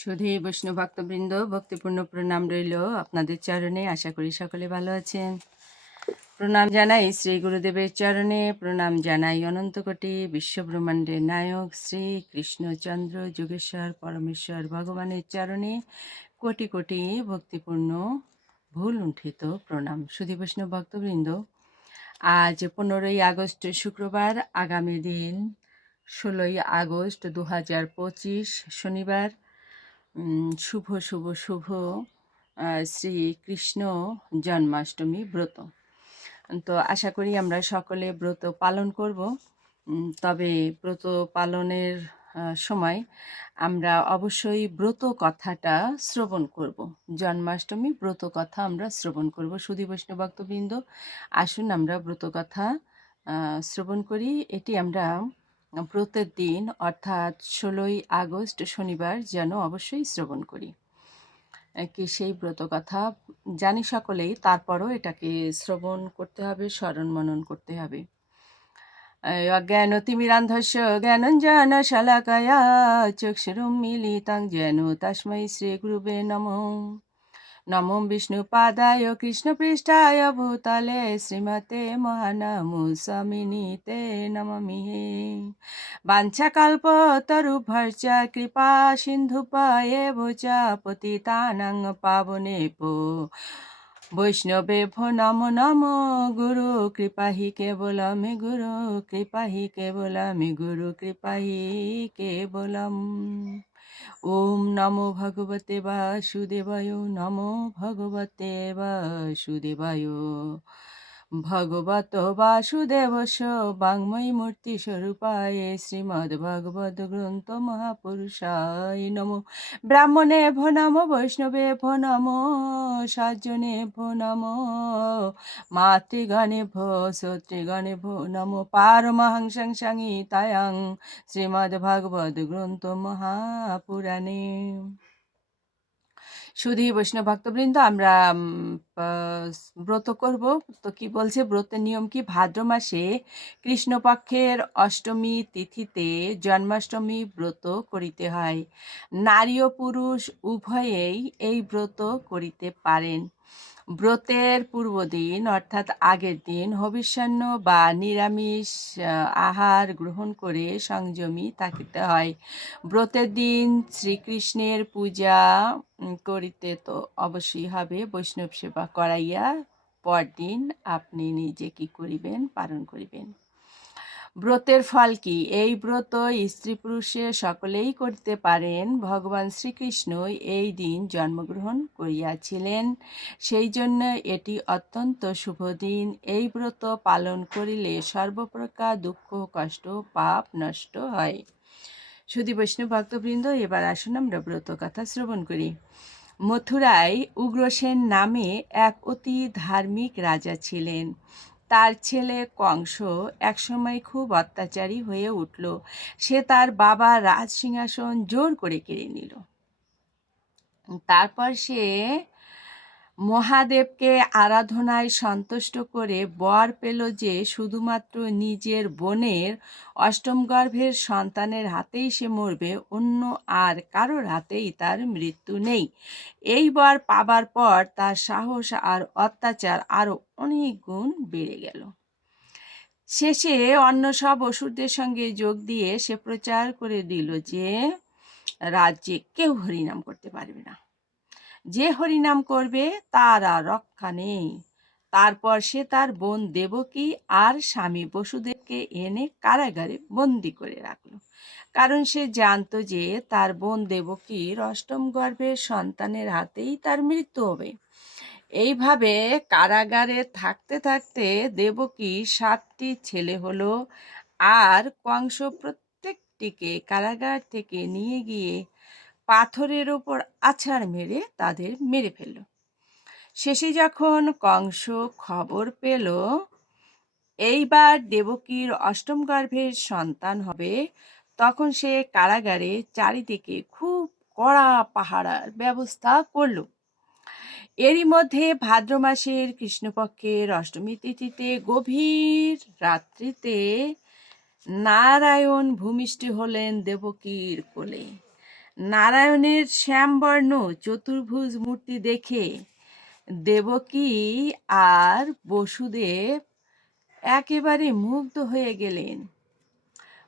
সুধী বৈষ্ণব ভক্তবৃন্দ, ভক্তিপূর্ণ প্রণাম রইল আপনাদের চরণে। আশা করি সকলে ভালো আছেন। প্রণাম জানাই শ্রী গুরুদেবের চরণে, প্রণাম জানাই অনন্ত কোটি বিশ্বব্রহ্মাণ্ডের নায়ক শ্রী কৃষ্ণচন্দ্র যোগেশ্বর পরমেশ্বর ভগবানের চরণে কোটি কোটি ভক্তিপূর্ণ, ভুল উঠিত প্রণাম। সুধী বৈষ্ণব ভক্তবৃন্দ, আজ পনেরোই আগস্ট শুক্রবার, আগামী দিন ষোলোই আগস্ট দু হাজার পঁচিশ শনিবার শুভ শুভ শুভ আহ, শ্রীকৃষ্ণ জন্মাষ্টমী ব্রত। তো আশা করি আমরা সকলে ব্রত পালন করব। তবে ব্রত পালনের সময় আমরা অবশ্যই ব্রত কথাটা শ্রবণ করব। জন্মাষ্টমী ব্রত কথা আমরা শ্রবণ করব। সুধী বৈষ্ণব ভক্তবৃন্দ আসুন আমরা ব্রত কথা শ্রবণ করি। এটি আমরা ব্রতের দিন অর্থাৎ ষোলোই আগস্ট শনিবার যেন অবশ্যই শ্রবণ করি। কি সেই ব্রত কথা জানি সকলেই তারপরও এটাকে শ্রবণ করতে হবে স্মরণ মনন করতে হবে। আহ, অজ্ঞান তিমিরান্ধস্য জ্ঞানঞ্জন শালাকায়া চক্ষুরুম মিলিতাং যেন তস্मै শ্রী গুরুবে নমঃ। নমো বিষ্ণুপাদায় কৃষ্ণপৃষ্ঠায় ভূতলে শ্রীমতে মহানামো স্বামিনীতে নমামি বাঞ্ছাকল্পতরুভর্চ কৃপা সিন্ধুপয়ে ভোচ পতিতানাং পাবনেপো বৈষ্ণবে ভো নমো নমো গুরু কৃপাহি কেবলমি গুরু কৃপাহি কেবলমি গুরু কৃপাহি কেবলম ওম নমো ভগবতে বাসুদেবায় নমো ভগবতে বাসুদেবায়। ভগবত বাসুদেবস্য বাংময়ী মূর্তি স্বরূপায় শ্রীমদ্ ভগবত গ্রন্থ মহাপুরুষায় নমো। ব্রাহ্মণে ভো নমো বৈষ্ণবে ভো নমো সাজ্জনে ভো নমো মাতৃগণে ভো শ্রোতৃগণে ভো নমো পারমহংসং সংহিতায়াং, শ্রীমদ্ ভাগবত গ্রন্থ মহাপুরাণে। সুধী, বৈষ্ণব ভক্তবৃন্দ, আমরা ব্রত করব। তো কি বলছে? ব্রতের নিয়ম কি? ভাদ্র মাসে কৃষ্ণপক্ষের অষ্টমী তিথিতে জন্মাষ্টমী ব্রত করিতে হয়। নারী ও পুরুষ উভয়েই এই ব্রত করিতে পারেন। ব্রতের পূর্বদিন অর্থাৎ আগের দিন, হবিষ্যান্ন বা নিরামিষ আহার গ্রহণ করে সংযমী থাকিতে হয়। ব্রতের দিন শ্রীকৃষ্ণের পূজা করিতে তো অবশ্যই হবে। বৈষ্ণব সেবা করাইয়া পরদিন আপনি নিজে কি করিবেন, পালন করিবেন। ব্রতের ফল কি? এই ব্রত স্ত্রী পুরুষে সকলেই করতে পারেন। ভগবান শ্রীকৃষ্ণ এই দিন জন্মগ্রহণ করিয়াছিলেন। সেই জন্য এটি অত্যন্ত শুভ দিন। এই ব্রত পালন করিলে সর্বপ্রকার দুঃখ, কষ্ট, পাপ নষ্ট হয়। সুধী বৈষ্ণব ভক্তবৃন্দ, এবার আসুন আমরা ব্রত কথা শ্রবণ করি। মথুরায় উগ্রসেন নামে এক অতি ধার্মিক রাজা ছিলেন। তার ছেলে কংস একসময় খুব অত্যাচারী হয়ে উঠল। সে তার বাবা রাজ সিংহাসন জোর করে কেড়ে নিল। তারপর সে মহাদেবকে আরাধনায় সন্তুষ্ট করে বর পেল যে শুধুমাত্র নিজের বোনের অষ্টম গর্ভের সন্তানের হাতেই সে মরবে, অন্য আর কারোর হাতেই তার মৃত্যু নেই। এই বর পাবার পর তার সাহস আর অত্যাচার আরও অনেক গুণ বেড়ে গেল। শেষে অন্য সব অসুরদের সঙ্গে যোগ দিয়ে সে প্রচার করে দিল যে, রাজ্যে কেউ হরিনাম করতে পারবে না। যে হরিনাম করবে তার আর রক্ষা নেই। তারপর সে তার বোন দেবকী আর স্বামী বসুদেবকে এনে কারাগারে বন্দি করে রাখল। কারণ সে জানতো যে তার বোন দেবকীর অষ্টম গর্ভের সন্তানের হাতেই তার মৃত্যু হবে। এইভাবে কারাগারে থাকতে থাকতে দেবকী সাতটি ছেলে হলো আর কংস প্রত্যেকটিকে কারাগার থেকে নিয়ে গিয়ে পাথরের ওপর আছাড় মেরে তাদের মেরে ফেলল। শেষে যখন কংস খবর পেল, এইবার দেবকীর অষ্টম গর্ভের সন্তান হবে, তখন সে কারাগারে চারিদিকে খুব কড়া পাহারার ব্যবস্থা করল। এরই মধ্যে ভাদ্র মাসের কৃষ্ণপক্ষের অষ্টমী তিথিতে গভীর রাত্রিতে নারায়ণ ভূমিষ্ঠ হলেন দেবকীর কোলে। নারায়ণের শ্যামবর্ণ চতুর্ভুজ মূর্তি দেখে দেবকী আর বসুদেব একেবারে মুগ্ধ হয়ে গেলেন।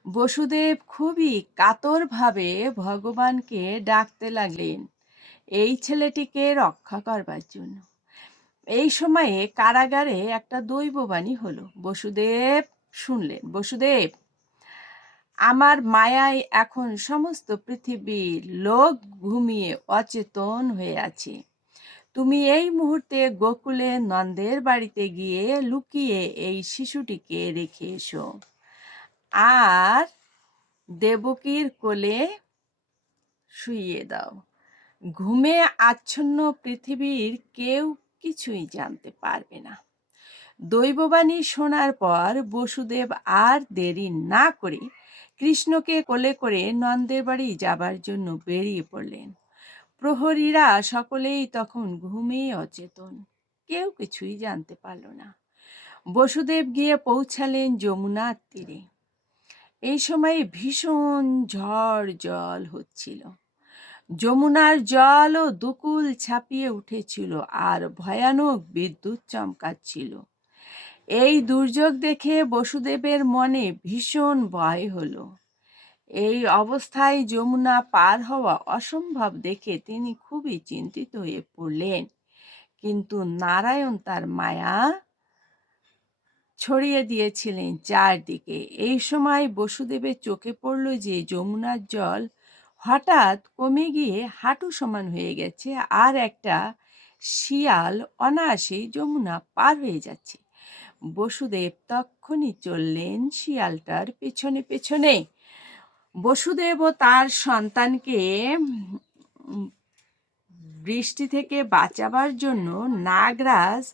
বসুদেব খুবই কাতরভাবে ভগবানকে ডাকতে লাগলেন, এই ছেলেটিকে রক্ষা করবার জন্য। এই সময়ে কারাগারে একটা দৈববাণী হলো। বসুদেব শুনলেন, বসুদেব আমার মায়ায় এখন সমস্ত পৃথিবীর লোক ঘুমিয়ে অচেতন হয়ে আছে। তুমি এই মুহূর্তে গোকুলে নন্দের বাড়িতে গিয়ে লুকিয়ে এই শিশুটিকে রেখে এসো। আর দেবকীর কোলে শুইয়ে দাও। ঘুমে আচ্ছন্ন পৃথিবীর কেউ কিছুই জানতে পারবে না। দৈববাণী শোনার পর বসুদেব আর দেরি না করে কৃষ্ণকে কোলে করে নন্দের বাড়ি যাবার জন্য বেরিয়ে পড়লেন। প্রহরীরা সকলেই তখন ঘুমিয়ে অচেতন। কেউ কিছুই জানতে পারল না। বসুদেব গিয়ে পৌঁছালেন যমুনার তীরে। এই সময় ভীষণ ঝড় জল হচ্ছিল। যমুনার জলও দুকুল ছাপিয়ে উঠেছিল আর ভয়ানক বিদ্যুৎ চমকাচ্ছিল। এই দুর্যোগ দেখে বসুদেবের মনে ভীষণ ভয় হলো। এই অবস্থায় যমুনা পার হওয়া অসম্ভব দেখে তিনি খুবই চিন্তিত হয়ে পড়লেন। কিন্তু নারায়ণ তার মায়া ছড়িয়ে দিয়েছিলেন চারদিকে। এই সময় বসুদেবের চোখে পড়ল যে যমুনার জল হঠাৎ কমে গিয়ে হাঁটু সমান হয়ে গেছে আর একটা শিয়াল অনায়াসেই যমুনা পার হয়ে যাচ্ছে। বসুদেব তক্ষণই চললেন শিয়ালটার পেছনে পেছনে। বসুদেব ও তার সন্তানকে বৃষ্টি থেকে বাঁচাবার জন্য নাগরাজ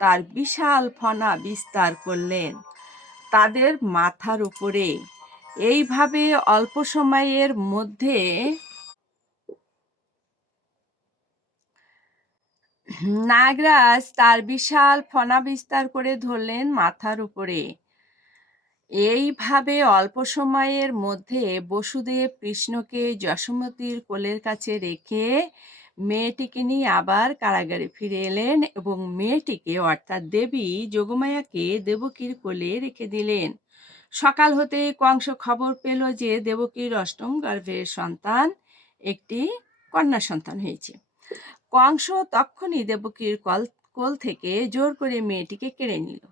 তার বিশাল ফনা বিস্তার করলেন তাদের মাথার উপরে। এইভাবে অল্প সময়ের মধ্যে নাগরাজ তার বিশাল ফনা বিস্তার করে ধরলেন মাথার উপরে। এইভাবে অল্প সময়ের মধ্যে বসুদেব কৃষ্ণকে যশোমতীর কোলের কাছে রেখে মেয়েটিকে নিয়ে আবার কারাগারে ফিরে এলেন এবং মেয়েটিকে অর্থাৎ দেবী যোগমায়াকে দেবকীর কোলে রেখে দিলেন। সকাল হতে কংস খবর পেল যে দেবকীর অষ্টম গর্ভের সন্তান একটি কন্যা সন্তান হয়েছে। কংস তখনই দেবকীর কল, কোল থেকে জোর করে মেয়েটিকে কেড়ে নিল।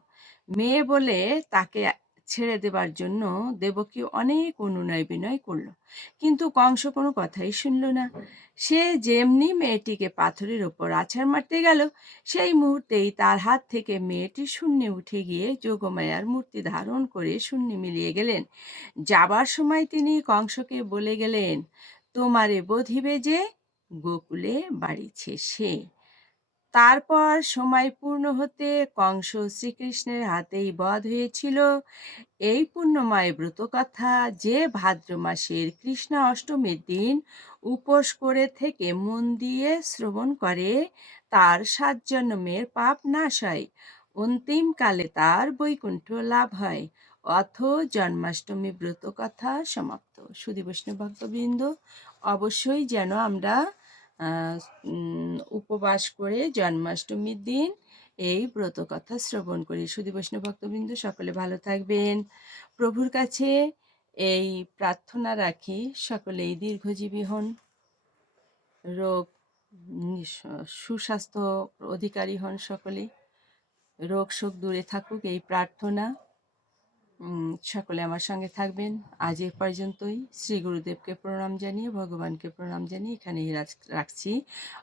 মেয়ে বলে তাকে ছেড়ে দেবার জন্য দেবকী অনেক অনুনয় বিনয় করল, কিন্তু কংস কোনো কথাই শুনল না। সে যেমনি মেয়েটিকে পাথরের ওপর আছাড় মারতে গেল, সেই মুহূর্তেই তার হাত থেকে মেয়েটি শূন্যে উঠে গিয়ে যোগমায়ার মূর্তি ধারণ করে শূন্যে মিলিয়ে গেলেন। যাবার সময় তিনি কংসকে বলে গেলেন, তোমারে বধিবে যে গোকুলে বাড়িছে সে। তারপর সময় পূর্ণ হতে কংস শ্রীকৃষ্ণের হাতেই বধ হয়েছিল এই পূর্ণময় ব্রতকথা যে ভাদ্র মাসের কৃষ্ণা অষ্টমীর দিন উপোস করে থেকে মন দিয়ে শ্রবণ করে, তার সাত জন্মের পাপ নাশ হয়। অন্তিমকালে তার বৈকুণ্ঠ লাভ হয়। অথ জন্মাষ্টমী ব্রতকথা সমাপ্ত। সুদী বৈষ্ণব ভক্তবৃন্দ, অবশ্যই যেন আমরা উপবাস করে জন্মাষ্টমীর দিন এই ব্রত কথা শ্রবণ করি। সুদী বৈষ্ণব ভক্তবৃন্দ, সকলে ভালো থাকবেন। প্রভুর কাছে এই প্রার্থনা রাখি, সকলেই দীর্ঘজীবী হন। রোগ সুস্বাস্থ্য অধিকারী হন সকলে রোগ শোক দূরে থাকুক এই প্রার্থনা। সকলে আমার সঙ্গে থাকবেন। আজ এ পর্যন্তই। শ্রী গুরুদেবকে প্রণাম জানিয়ে, ভগবানকে প্রণাম জানিয়ে এখানেই রাখছি।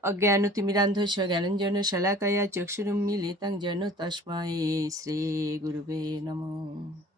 অজ্ঞান তিমিরান্ধস্য জ্ঞানঞ্জন শলাকায়া চক্ষুরুম মিলিতাং যেন তস্ময়ে শ্রী গুরুবে নমঃ।